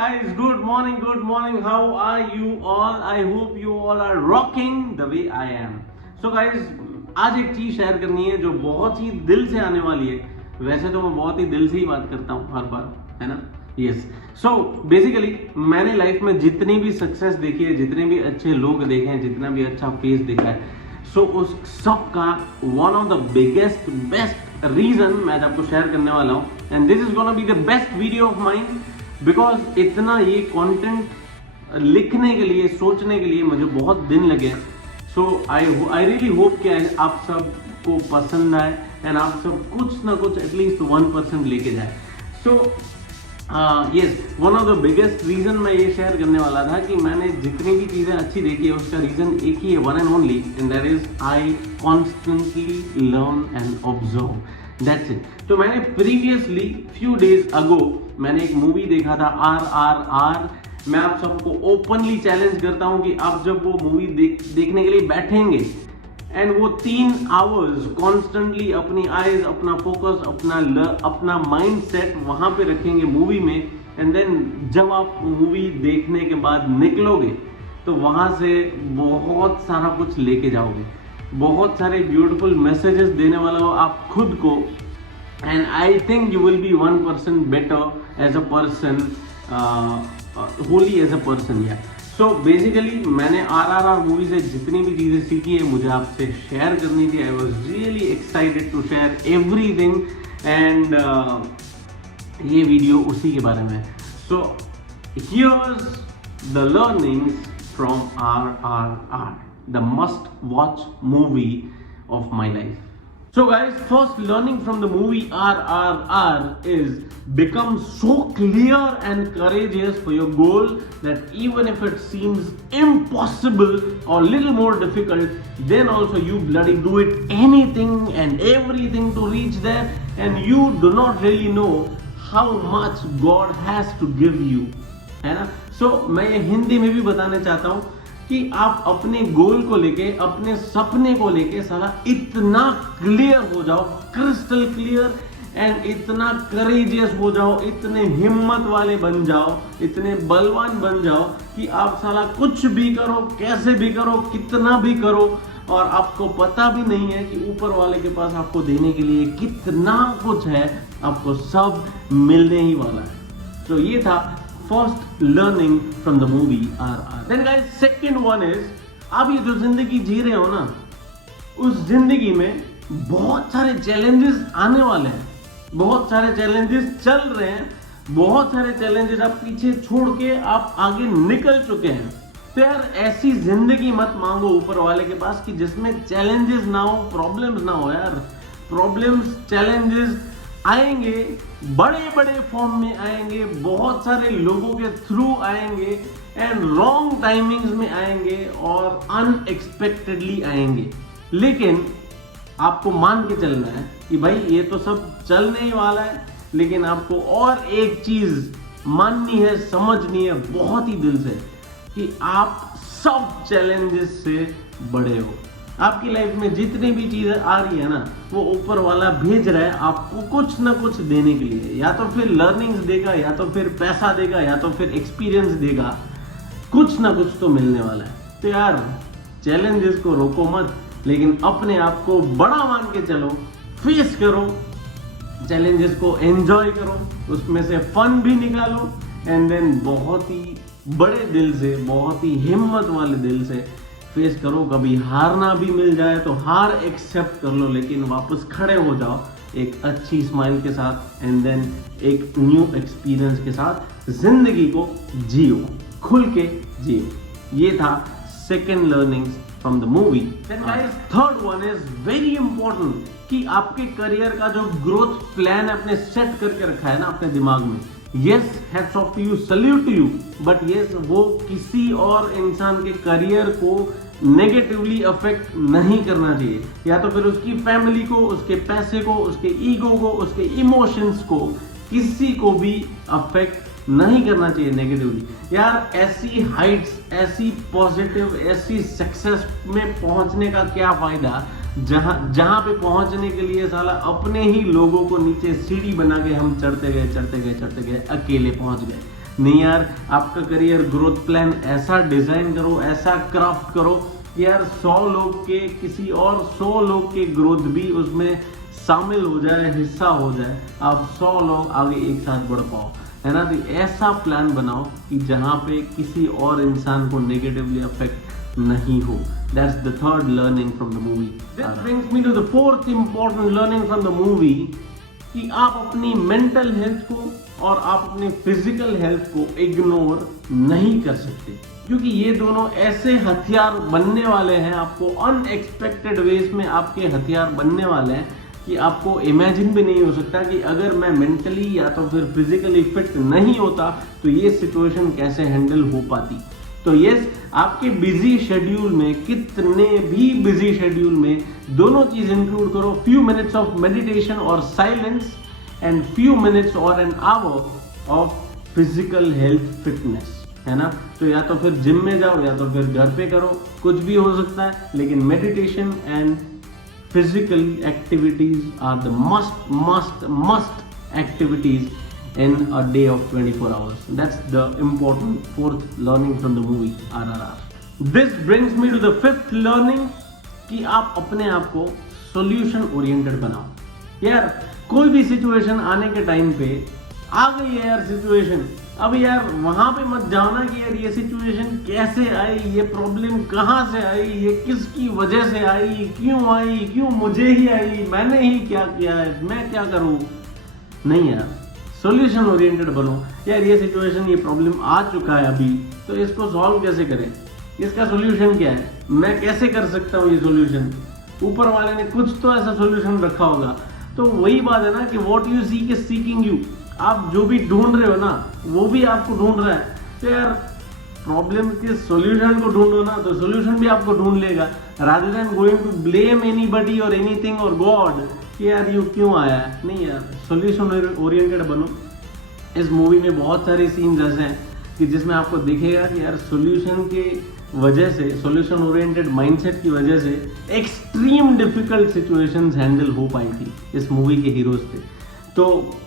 guys, good morning. How are you all? I hope you all are rocking the way I am. So guys, आज एक चीज share करनी है जो बहुत ही दिल से आने वाली है. वैसे तो मैं बहुत ही दिल से ही बात करता हूँ हर बार, है ना? यस. सो बेसिकली मैंने लाइफ में जितनी भी सक्सेस देखी है, जितने भी अच्छे लोग देखे हैं, जितना भी अच्छा फेस देखा है, सो उस सब का one of the biggest best reason मैं आपको शेयर करने वाला हूँ. And this is gonna be the best video of mind, because इतना ये कंटेंट लिखने के लिए, सोचने के लिए मुझे बहुत दिन लगे. सो आई रियली होप कि आप सबको पसंद आए एंड आप सब कुछ ना कुछ एटलीस्ट 1% लेके जाए. So yes, one of the biggest reason मैं ये शेयर करने वाला था कि मैंने जितनी भी चीज़ें अच्छी देखी है उसका रीजन एक ही है, one and only, and that is I constantly learn and observe. That's it. तो मैंने प्रीवियसली फ्यू डेज अगो मैंने एक मूवी देखा था RRR. मैं आप सबको ओपनली चैलेंज करता हूं कि आप जब वो मूवी देखने के लिए बैठेंगे एंड वो 3 आवर्स कॉन्स्टेंटली अपनी आईज, अपना फोकस, अपना माइंड सेट वहां पे रखेंगे मूवी में, एंड देन जब आप मूवी देखने के बाद निकलोगे तो वहां से बहुत सारा कुछ लेके जाओगे, बहुत सारे ब्यूटीफुल मैसेजेस देने वाला हो आप खुद को. And I think you will be 1% better as a person, wholly as a person. Yeah so basically मैंने RRR मूवी से जितनी भी चीज़ें सीखी है मुझे आपसे शेयर करनी थी. I was really excited to share everything, and ये वीडियो उसी के बारे में. So here's the learnings from RRR, the must watch movie of my life. So guys, first learning from the movie RRR is become so clear and courageous for your goal that even if it seems impossible or little more difficult, then also you bloody do it anything and everything to reach there, and you do not really know how much God has to give you, है ना? So मैं ये हिंदी में भी बताना चाहता हूँ कि आप अपने गोल को लेके, अपने सपने को लेके साला इतना क्लियर हो जाओ, क्रिस्टल क्लियर, एंड इतना करेजियस हो जाओ, इतने हिम्मत वाले बन जाओ, इतने बलवान बन जाओ कि आप साला कुछ भी करो, कैसे भी करो, कितना भी करो, और आपको पता भी नहीं है कि ऊपर वाले के पास आपको देने के लिए कितना कुछ है, आपको सब मिलने ही वाला है. तो ये था first learning from the movie RRR. Then guys, second one is, आप ये जो जिंदगी जी रहे हो ना, उस जिंदगी में बहुत सारे चैलेंजेस आने वाले हैं, बहुत सारे चैलेंजेस चल रहे हैं, बहुत सारे चैलेंजेस आप पीछे छोड़ के आप आगे निकल चुके हैं. तो यार ऐसी जिंदगी मत मांगो ऊपर वाले के पास कि जिसमें चैलेंजेस ना हो, प्रॉब्लम्स ना हो. यार प्रॉब्लम्स, चैलेंजेस आएंगे, बड़े बड़े फॉर्म में आएंगे, बहुत सारे लोगों के थ्रू आएंगे, एंड रॉन्ग टाइमिंग्स में आएंगे और अनएक्सपेक्टेडली आएंगे. लेकिन आपको मान के चलना है कि भाई ये तो सब चलने ही वाला है, लेकिन आपको और एक चीज माननी है, समझनी है बहुत ही दिल से, कि आप सब चैलेंजेस से बड़े हो. आपकी लाइफ में जितनी भी चीजें आ रही है ना, वो ऊपर वाला भेज रहा है आपको कुछ ना कुछ देने के लिए. या तो फिर लर्निंग्स देगा, या तो फिर पैसा देगा, या तो फिर एक्सपीरियंस देगा, कुछ ना कुछ तो मिलने वाला है. तो यार चैलेंजेस को रोको मत, लेकिन अपने आप को बड़ा मान के चलो, फेस करो, चैलेंजेस को एंजॉय करो, उसमें से फन भी निकालो, एंड देन बहुत ही बड़े दिल से, बहुत ही हिम्मत वाले दिल से फेस करो. कभी हारना भी मिल जाए तो हार एक्सेप्ट कर लो, लेकिन वापस खड़े हो जाओ एक अच्छी स्माइल के साथ, एंड देन एक न्यू एक्सपीरियंस के साथ जिंदगी को जियो, खुल के जियो. ये था second learnings from the movie. Third one is very important, कि आपके करियर का जो ग्रोथ प्लान आपने सेट करके रखा है ना अपने दिमाग में, yes, hats off to you, salute to you, but yes, वो किसी और इंसान के करियर को नेगेटिवली अफेक्ट नहीं करना चाहिए. या तो फिर उसकी फैमिली को, उसके पैसे को, उसके ईगो को, उसके इमोशंस को, किसी को भी अफेक्ट नहीं करना चाहिए नेगेटिवली. यार ऐसी हाइट्स, ऐसी पॉजिटिव, ऐसी सक्सेस में पहुंचने का क्या फायदा जहां पे पहुंचने के लिए साला अपने ही लोगों को नीचे सीढ़ी बना के हम चढ़ते गए अकेले पहुंच गए. नहीं यार, आपका करियर ग्रोथ प्लान ऐसा डिजाइन करो, ऐसा क्राफ्ट करो कि यार 100 लोग के, किसी और 100 लोग के ग्रोथ भी उसमें शामिल हो जाए, हिस्सा हो जाए, आप 100 लोग आगे एक साथ बढ़ पाओ, है ना। तो ऐसा प्लान बनाओ कि जहाँ पे किसी और इंसान को नेगेटिवली अफेक्ट नहीं हो। That's the third learning from the movie. This brings me to the fourth important learning from the movie कि आप अपनी मेंटल हेल्थ को और आप अपनी फिजिकल हेल्थ को इग्नोर नहीं कर सकते, क्योंकि ये दोनों ऐसे हथियार बनने वाले हैं, आपको अनएक्सपेक्टेड वेज में आपके हथियार बनने वाले हैं कि आपको इमेजिन भी नहीं हो सकता कि अगर मैं मेंटली या तो फिर फिजिकली फिट नहीं होता तो ये सिचुएशन कैसे हैंडल हो पाती। तो यस, आपके बिजी शेड्यूल में, कितने भी बिजी शेड्यूल में, दोनों चीज इंक्लूड करो, फ्यू मिनट्स ऑफ मेडिटेशन और साइलेंस एंड फ्यू मिनट्स और an hour of physical health fitness, है ना। तो या तो फिर जिम में जाओ या तो फिर घर पे करो, कुछ भी हो सकता है, लेकिन meditation and physical activities are the must activities in a day of 24 hours. That's the important fourth learning from the movie RRR. This brings me to the fifth learning कि आप अपने आप को solution oriented बनाओ। यार कोई भी situation आने के टाइम पे आ गई है यार सिचुएशन, अब यार वहां पे मत जाओ ना कि यार ये सिचुएशन कैसे आई, ये प्रॉब्लम कहाँ से आई, ये किसकी वजह से आई, क्यों मुझे ही आई, मैंने ही क्या किया है, मैं क्या करूँ। नहीं यार, सॉल्यूशन ओरिएंटेड बनो। यार ये सिचुएशन, ये प्रॉब्लम आ चुका है अभी, तो इसको सॉल्व कैसे करें, इसका सॉल्यूशन क्या है, मैं कैसे कर सकता हूँ ये सॉल्यूशन। ऊपर वाले ने कुछ तो ऐसा सॉल्यूशन रखा होगा। तो वही बात है ना कि what you seek is seeking you. आप जो भी ढूंढ रहे हो ना, वो भी आपको ढूंढ रहा है। तो यार प्रॉब्लम के सॉल्यूशन को ढूंढो ना, तो सॉल्यूशन भी आपको ढूंढ लेगा, rather than going to blame anybody और एनीथिंग और गॉड कि यार यू क्यों आया है। नहीं यार, सॉल्यूशन ओरिएंटेड बनो। इस मूवी में बहुत सारे सीन्स ऐसे हैं कि जिसमें आपको दिखेगा कि यार सॉल्यूशन के वजह से, सॉल्यूशन ओरिएंटेड माइंडसेट की वजह से एक्सट्रीम डिफिकल्ट सिचुएशंस हैंडल हो पाई थी इस मूवी के हीरोज थे। तो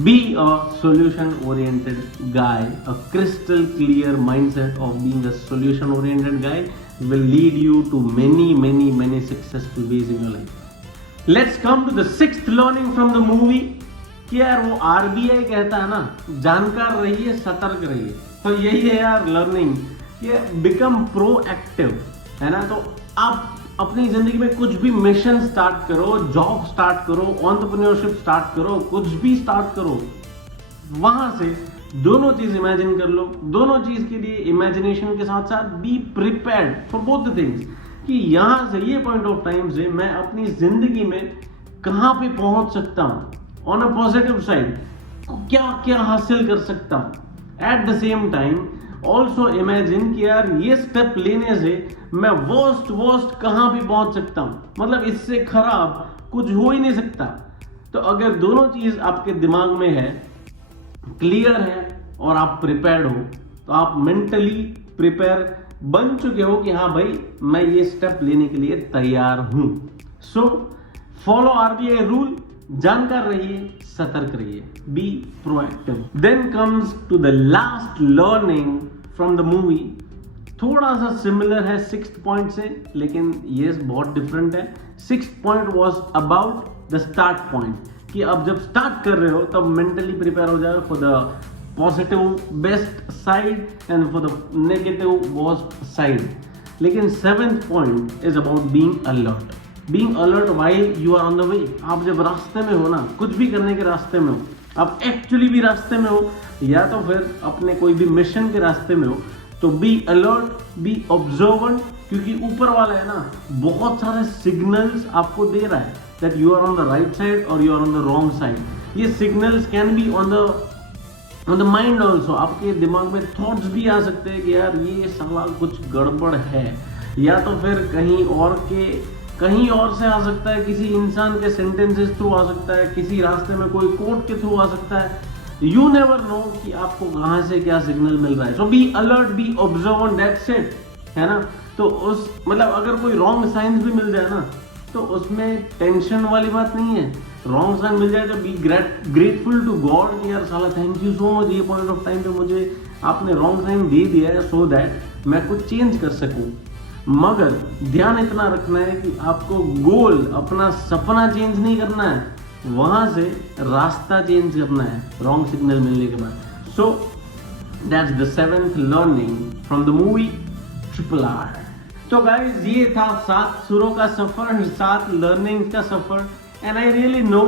be a solution oriented guy, a crystal clear mindset of being a solution oriented guy will lead you to many successful ways in your life. Let's come to the sixth learning from the movie कि यार वो RBI कहता है ना, जानकार रहिए, सतर्क रहिए। तो यही है यार लर्निंग, ये बिकम प्रोएक्टिव, है ना। तो आप अपनी जिंदगी में कुछ भी मिशन स्टार्ट करो, जॉब स्टार्ट करो, एंटरप्रेन्योरशिप स्टार्ट करो, कुछ भी स्टार्ट करो, वहां से दोनों चीज इमेजिन कर लो। दोनों चीज के लिए इमेजिनेशन के साथ साथ be prepared for both the things कि यहां से, ये पॉइंट ऑफ टाइम से मैं अपनी जिंदगी में कहां पे पहुंच सकता हूं, ऑन अ पॉजिटिव साइड क्या क्या हासिल कर सकता हूं। At the same time also imagine कि यार ये स्टेप लेने से मैं वर्स्ट कहां पे पहुंच सकता हूं, मतलब इससे खराब कुछ हो ही नहीं सकता। तो अगर दोनों चीज आपके दिमाग में है, क्लियर है और आप प्रिपेयर्ड हो, तो आप मेंटली प्रिपेयर बन चुके हो कि हाँ भाई मैं ये स्टेप लेने के लिए तैयार हूं। सो फॉलो RBI रूल, जानकार रहिए, सतर्क रहिए, be proactive. Then comes to the last learning from the movie. थोड़ा सा सिमिलर है सिक्स्थ पॉइंट से, लेकिन ये बहुत डिफरेंट है। Sixth point was about the start point कि अब जब स्टार्ट कर रहे हो तब मेंटली प्रिपेयर हो जाओ for the positive best side and for the negative worst side. लेकिन seventh point is about being alert while you are on the way. आप जब रास्ते में हो ना, कुछ भी करने के रास्ते में हो, आप एक्चुअली भी रास्ते में हो या तो फिर अपने कोई भी मिशन के रास्ते में हो, तो बी अलर्ट, बी ऑब्जर्वेंट, क्योंकि ऊपर वाला है ना बहुत सारे सिग्नल्स आपको दे रहा है that you are on the right side or you are on the wrong side. ये signals can be on the mind also. आपके दिमाग में thoughts भी आ सकते हैं कि यार ये साला कुछ गड़बड़ है, या तो फिर कहीं और से आ सकता है, किसी इंसान के सेंटेंसेस थ्रू आ सकता है, किसी रास्ते में कोई कोट के थ्रू आ सकता है। You never know कि आपको कहाँ से क्या सिग्नल मिल रहा है। So be alert, be observant, that's it, है ना। तो उस मतलब अगर कोई रॉन्ग साइंस भी मिल जाए ना, तो उसमें टेंशन वाली बात नहीं है। रॉन्ग साइन मिल जाए तो बी ग्रेटफुल टू गॉड कि यार साला थैंक यू सो मच, ये पॉइंट ऑफ टाइम पे मुझे आपने रॉन्ग साइन दे दिया है सो दैट मैं कुछ चेंज कर सकूं, मगर ध्यान इतना रखना है कि आपको गोल, अपना सपना चेंज नहीं करना है, वहां से रास्ता चेंज करना है रॉन्ग सिग्नल मिलने के बाद। So that's the 7th learning from the movie RRR। तो गाइज ये था 7 सुरों का सफर, 7 लर्निंग का सफर। एंड आई रियली नो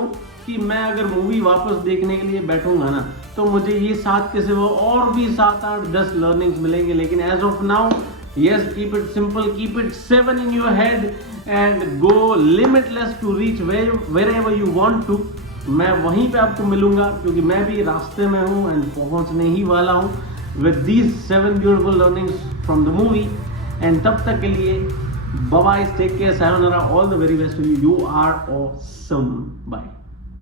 कि मैं अगर मूवी वापस देखने के लिए बैठूंगा ना तो मुझे ये 7 के सिवा और भी 7, 8, 10 लर्निंग्स मिलेंगे, लेकिन as of now yes, keep it simple, keep it 7 in your head and go limitless to reach wherever you want to। मैं वहीं पे आपको मिलूंगा क्योंकि मैं भी रास्ते में हूँ एंड पहुंचने ही वाला हूँ with these 7 beautiful learnings from the movie। and तब तक के लिए bye bye, take care, sayonara, all the very best to you, you are awesome, bye।